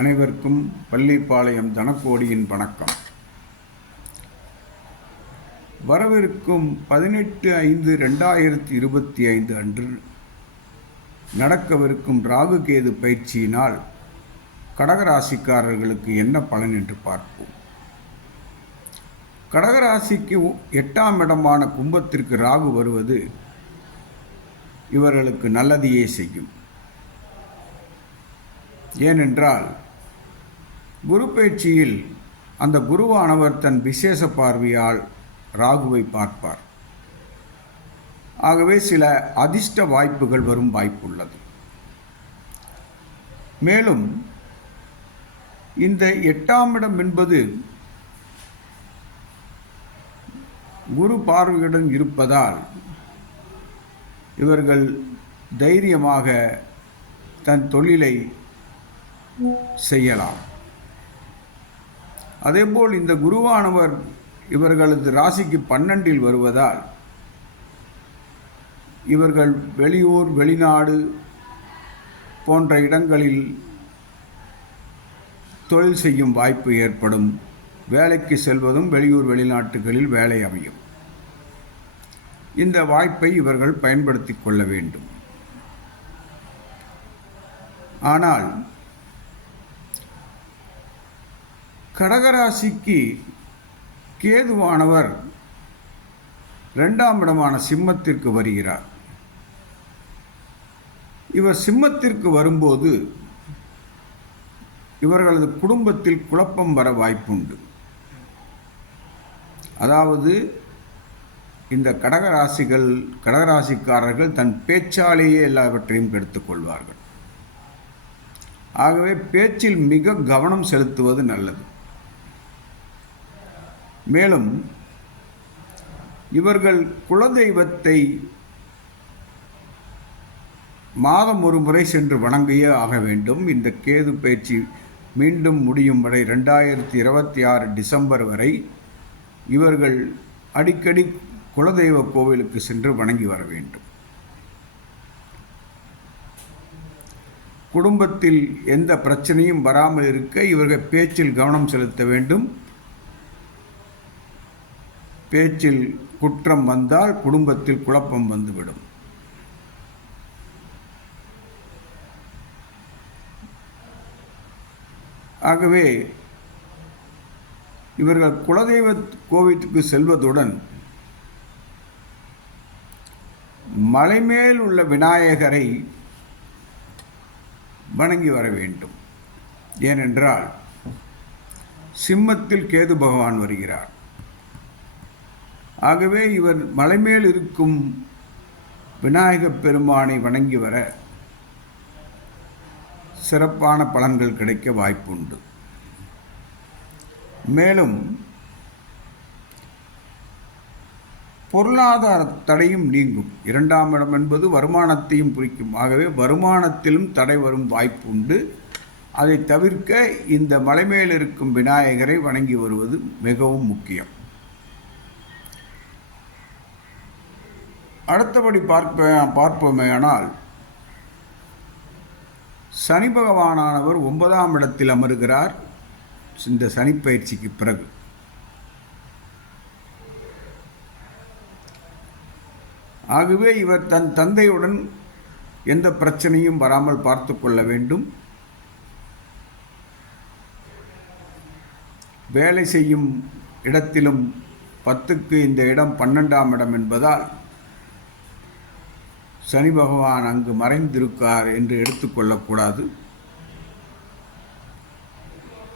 அனைவருக்கும் பள்ளிப்பாளையம் தனக்கோடியின் வணக்கம். வரவிருக்கும் பதினெட்டு ஐந்து ரெண்டாயிரத்தி இருபத்தி ஐந்து அன்று நடக்கவிருக்கும் ராகு கேது பயிற்சியினால் கடகராசிக்காரர்களுக்கு என்ன பலன் என்று பார்ப்போம். கடகராசிக்கு எட்டாம் இடமான கும்பத்திற்கு ராகு வருவது இவர்களுக்கு நல்லதையே செய்யும். ஏனென்றால் குரு பயிற்சியில் அந்த குருவானவர் தன் விசேஷ பார்வையால் ராகுவை பார்ப்பார். ஆகவே சில அதிர்ஷ்ட வாய்ப்புகள் வரும் வாய்ப்புள்ளது. மேலும் இந்த எட்டாம் இடம் என்பது குரு பார்வையுடன் இருப்பதால் இவர்கள் தைரியமாக தன் தொழிலை செய்யலாம். அதேபோல் இந்த குருவானவர் இவர்களது ராசிக்கு பன்னெண்டில் வருவதால் இவர்கள் வெளியூர் வெளிநாடு போன்ற இடங்களில் தொழில் செய்யும் வாய்ப்பு ஏற்படும். வேலைக்கு செல்வதும் வெளியூர் வெளிநாட்டுகளில் வேலை அமையும். இந்த வாய்ப்பை இவர்கள் பயன்படுத்தி கொள்ள வேண்டும். ஆனால் கடகராசிக்கு கேதுவானவர் ரெண்டாம் இடமான சிம்மத்திற்கு வருகிறார். இவர் சிம்மத்திற்கு வரும்போது இவர்களது குடும்பத்தில் குழப்பம் வர வாய்ப்புண்டு. அதாவது இந்த கடகராசிகள் கடகராசிக்காரர்கள் தன் பேச்சாலேயே எல்லாவற்றையும் கெடுத்துக்கொள்வார்கள் ஆகவே பேச்சில் மிக கவனம் செலுத்துவது நல்லது. மேலும் இவர்கள் குலதெய்வத்தை மாதம் ஒரு முறை சென்று வணங்கியே ஆக வேண்டும். இந்த கேது பயிற்சி மீண்டும் முடியும் வரை ரெண்டாயிரத்தி இருபத்தி ஆறு டிசம்பர் வரை இவர்கள் அடிக்கடி குலதெய்வ கோவிலுக்கு சென்று வணங்கி வர வேண்டும். குடும்பத்தில் எந்த பிரச்சனையும் வராமல் இருக்க இவர்கள் பேச்சில் கவனம் செலுத்த வேண்டும். பேச்சில் குற்றம் வந்தால் குடும்பத்தில் குழப்பம் வந்துவிடும். ஆகவே இவர்கள் குலதெய்வ கோவிலுக்கு செல்வதுடன் மலைமேல் உள்ள விநாயகரை வணங்கி வர வேண்டும். ஏனென்றால் சிம்மத்தில் கேது பகவான் வருகிறார். ஆகவே இவர் மலைமேல் இருக்கும் விநாயகப் பெருமானை வணங்கி வர சிறப்பான பலன்கள் கிடைக்க வாய்ப்புண்டு. மேலும் பொருளாதார தடையும் நீங்கும். இரண்டாம் இடம் என்பது வருமானத்தையும் குறிக்கும். ஆகவே வருமானத்திலும் தடை வரும் வாய்ப்பு உண்டு அதை தவிர்க்க இந்த மலைமேல் இருக்கும் விநாயகரை வணங்கி வருவது மிகவும் முக்கியம். அடுத்தபடி பார்ப்ப பார்ப்போமேயானால் சனி பகவானானவர் ஒன்பதாம் இடத்தில் அமருகிறார். இந்த சனிப்பயிற்சிக்கு பிறகு. ஆகவே இவர் தன் தந்தையுடன் எந்த பிரச்சனையும் வராமல் பார்த்து கொள்ள வேண்டும். வேலை செய்யும் இடத்திலும் பத்துக்கு இந்த இடம் பன்னெண்டாம் இடம் என்பதால் சனி பகவான் அங்கு மறைந்திருக்கார் என்று எடுத்துக்கொள்ளக்கூடாது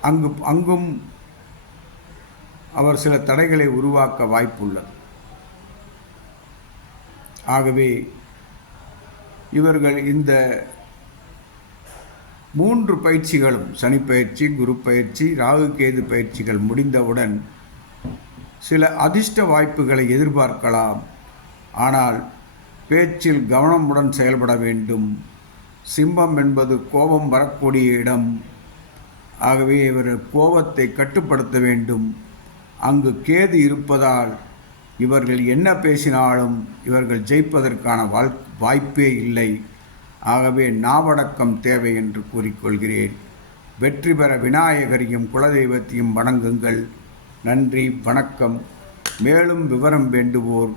அங்கு அங்கும் அவர் சில தடைகளை உருவாக்க வாய்ப்புள்ளது. ஆகவே இவர்கள் இந்த மூன்று பயிற்சிகளும் சனி பயிற்சி குரு பயிற்சி ராகு கேது பயிற்சிகள் முடிந்தவுடன் சில அதிர்ஷ்ட வாய்ப்புகளை எதிர்பார்க்கலாம். ஆனால் பேச்சில் கவனமுடன் செயல்பட வேண்டும். சிம்மம் என்பது கோபம் வரக்கூடிய இடம். ஆகவே இவர் கோபத்தை கட்டுப்படுத்த வேண்டும். அங்கு கேது இருப்பதால் இவர்கள் என்ன பேசினாலும் இவர்கள் ஜெயிப்பதற்கான வாழ் வாய்ப்பே இல்லை. ஆகவே நாவடக்கம் தேவை என்று கூறிக்கொள்கிறேன். வெற்றி பெற விநாயகரையும் குலதெய்வத்தையும் வணங்குங்கள். நன்றி வணக்கம். மேலும் விவரம் வேண்டுவோர்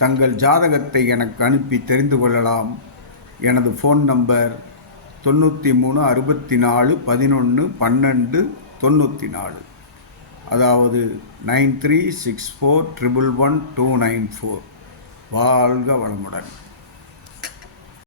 தங்கள் ஜாதகத்தை எனக்கு அனுப்பி தெரிந்து கொள்ளலாம். எனது ஃபோன் நம்பர் தொண்ணூற்றி மூணு அறுபத்தி நாலு பதினொன்று பன்னெண்டு தொண்ணூற்றி நாலு அதாவது nine three six four triple one two nine four. வாழ்க வளமுடன்.